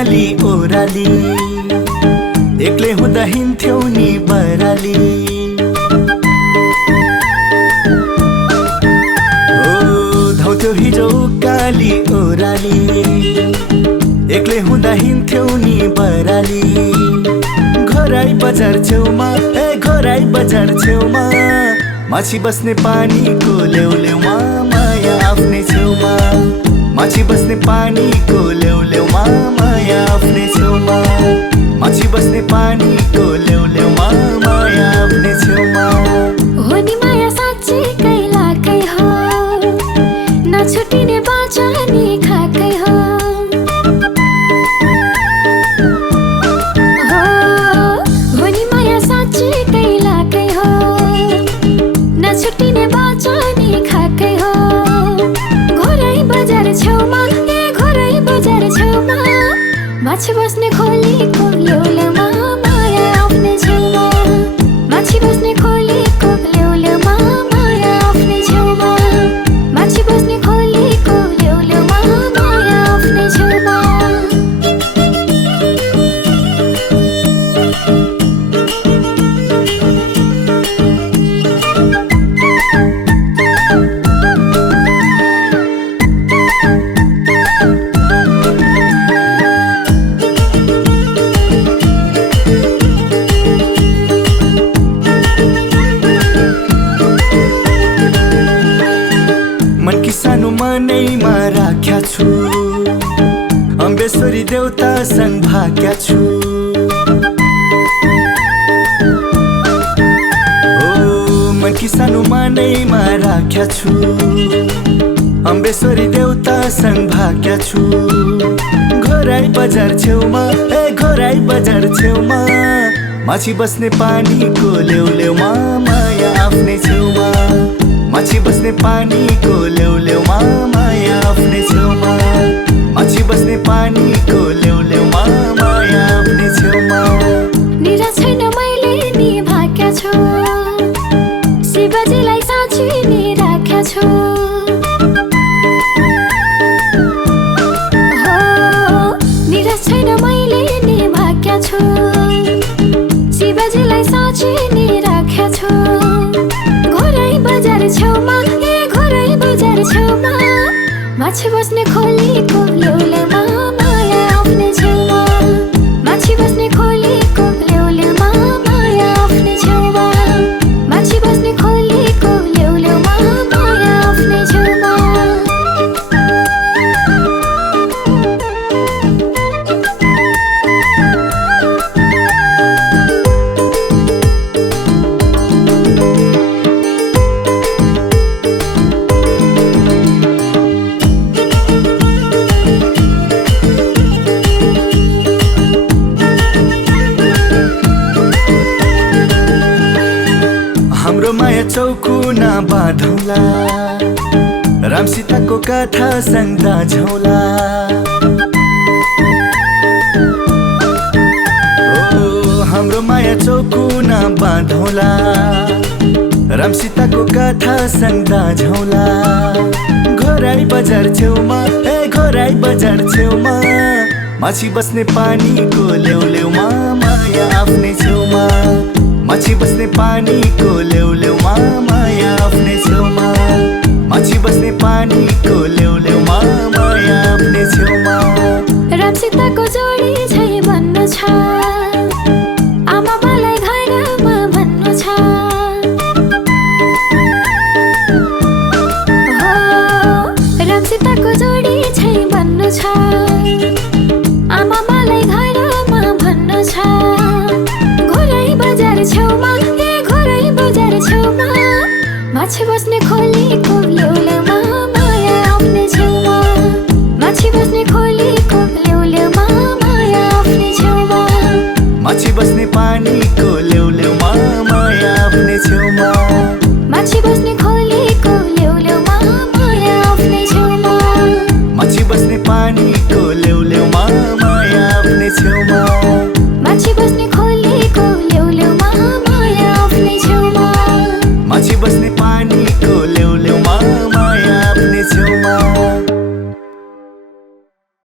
उकाली ओराली एक्लै हुँदा हिँड्थ्यौ नि बराली। धाउँथ्यौ हिजो उकाली ओराली एक्लै हुँदा हिँड्थ्यौ नि बराली। घराई बजार छेउमा घराई बजार छेउमा माछी बस्ने पानीको ल्याउल्याउमा माया आफ्नै छेउमा। माछी बस्ने पानीको ल्याउल्याउमा माया आफ्नै छेउमा। माछी बस्ने पानीको ल्याउल्याउमा माया आफ्नै छेउमा। हो नि माया साँच्चै लाकै हो नछुटिने बाँचनी खाकै हो। हो नि माया साँच्चै लाकै हो नछुटिने बाँचनी खाकै हो। घरै बजार छेउमा घरै बजार छेउमा माछी बस्ने खोलीको ल्याउल्याउमा माया आफ्नै छेउमा। माछी बस्ने खोलीको ल्याउल्याउमा माया आफ्नै छेउमा। माछी बस्ने खोलीको ल्याउल्याउमा माया आफ्नै छेउमा। सानो मनैमा राख्या छु अम्बेश्वरी देउता सँग भाग्या छु। मनकी सानो मनैमा राख्या छु अम्बेश्वरी देउता सँग भाग्या छु। घराई बजार छेउमा घराई बजार छेउमा माछी बस्ने पानीको ल्याउल्याउमा माया आफ्नै छेउमा। माछी बस्ने पानीको ल्याउल्याउमा माया आफ्नै छेउमा। माछी बस्ने पानीको ल्याउल्याउमा माया आफ्नै छेउमा। निराश छैन मैले नि भाग्या छु शिवजीलाई साँच्चै नि राख्या छु। निराश छैन मैले नि भाग्या छु शिवजीलाई साँच्चै नि राख्या छु। घरै बजार छेउमा घरै बजार छेउमा माछी बस्ने खोलीको ल्याउल्याउमा माया आफ्नै छेउमा। माछी बस्ने खोलीको ल्याउल्याउमा माया आफ्नै छेउमा। माछी बस्ने खोलीको ल्याउल्याउमा माया आफ्नै छेउमा। हाम्रो माया चौकुना बाँधौला राम सीताको कथा सँग दाझौला। हाम्रो माया चौकुना बाँधौला राम सीताको कथा सँग दाझौला। घराई बजार छेउमा घराई बजार छेउमा माछी बस्ने पानीको ल्याउल्याउमा माया आफ्नै छेउमा। माछी बस्ने पानीको ल्याउल्याउमा माया आफ्नै छेउमा। माछी बस्ने पानीको ल्याउल्याउमा माया आफ्नै छेउमा। राम सीताको जोडी छै भन्नु छ आमा बालाई घरमा भन्नु छ। राम सीताको जोडी छै भन्नु छ आमा बालाई घरमा भन्नु छ। घरै बजार छेउमा घरै बजार छेउमा माछी बस्ने खोलीको ल्याउल्याउमा माया आफ्नै छेउमा। माछी बस्ने खोलीको ल्याउल्याउमा माया आफ्नै छेउमा। माछी बस्ने पानी